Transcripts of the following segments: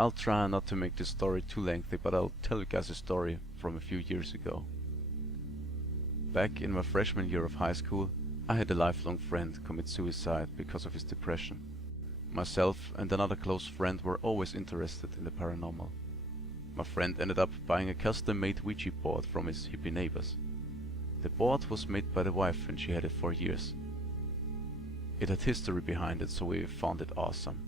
I'll try not to make this story too lengthy, but I'll tell you guys a story from a few years ago. Back in my freshman year of high school, I had a lifelong friend commit suicide because of his depression. Myself and another close friend were always interested in the paranormal. My friend ended up buying a custom-made Ouija board from his hippie neighbors. The board was made by the wife and she had it for years. It had history behind it, so we found it awesome.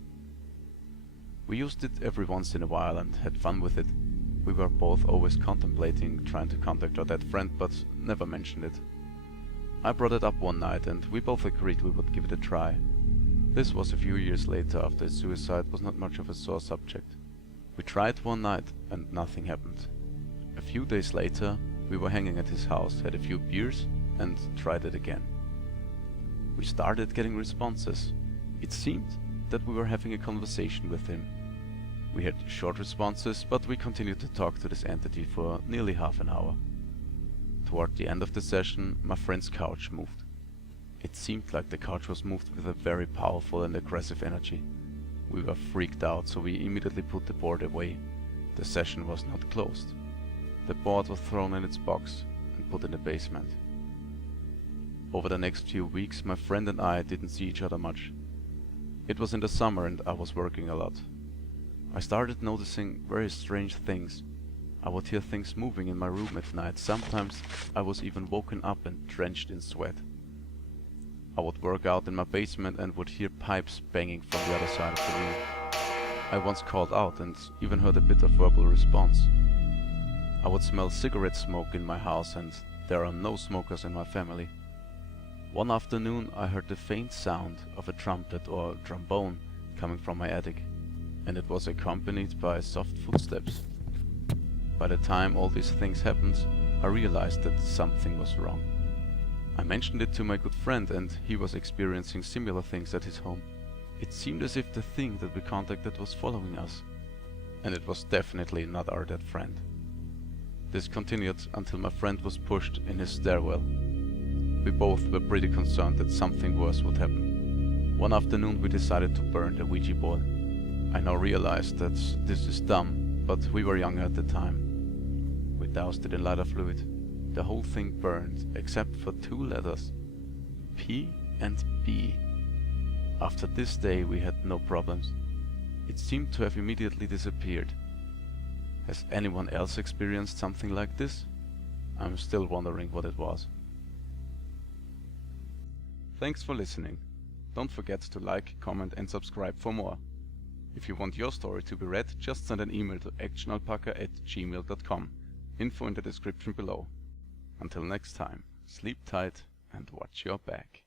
We used it every once in a while and had fun with it. We were both always contemplating trying to contact our dead friend, but never mentioned it. I brought it up one night and we both agreed we would give it a try. This was a few years later, after his suicide was not much of a sore subject. We tried one night and nothing happened. A few days later, we were hanging at his house, had a few beers and tried it again. We started getting responses. It seemed that we were having a conversation with him. We had short responses, but we continued to talk to this entity for nearly half an hour. Toward the end of the session, my friend's couch moved. It seemed like the couch was moved with a very powerful and aggressive energy. We were freaked out, so we immediately put the board away. The session was not closed. The board was thrown in its box and put in the basement. Over the next few weeks, my friend and I didn't see each other much. It was in the summer and I was working a lot. I started noticing very strange things. I would hear things moving in my room at night. Sometimes I was even woken up and drenched in sweat. I would work out in my basement and would hear pipes banging from the other side of the room. I once called out and even heard a bit of verbal response. I would smell cigarette smoke in my house, and there are no smokers in my family. One afternoon I heard the faint sound of a trumpet or trombone coming from my attic, and it was accompanied by soft footsteps. By the time all these things happened, I realized that something was wrong. I mentioned it to my good friend and he was experiencing similar things at his home. It seemed as if the thing that we contacted was following us, and it was definitely not our dead friend. This continued until my friend was pushed in his stairwell. We both were pretty concerned that something worse would happen. One afternoon we decided to burn the Ouija board. I now realized that this is dumb, but we were younger at the time. We doused it in lighter fluid. The whole thing burned, except for two letters, P and B. After this day we had no problems. It seemed to have immediately disappeared. Has anyone else experienced something like this? I'm still wondering what it was. Thanks for listening. Don't forget to like, comment and subscribe for more. If you want your story to be read, just send an email to actionalpacca@gmail.com. Info in the description below. Until next time, sleep tight and watch your back.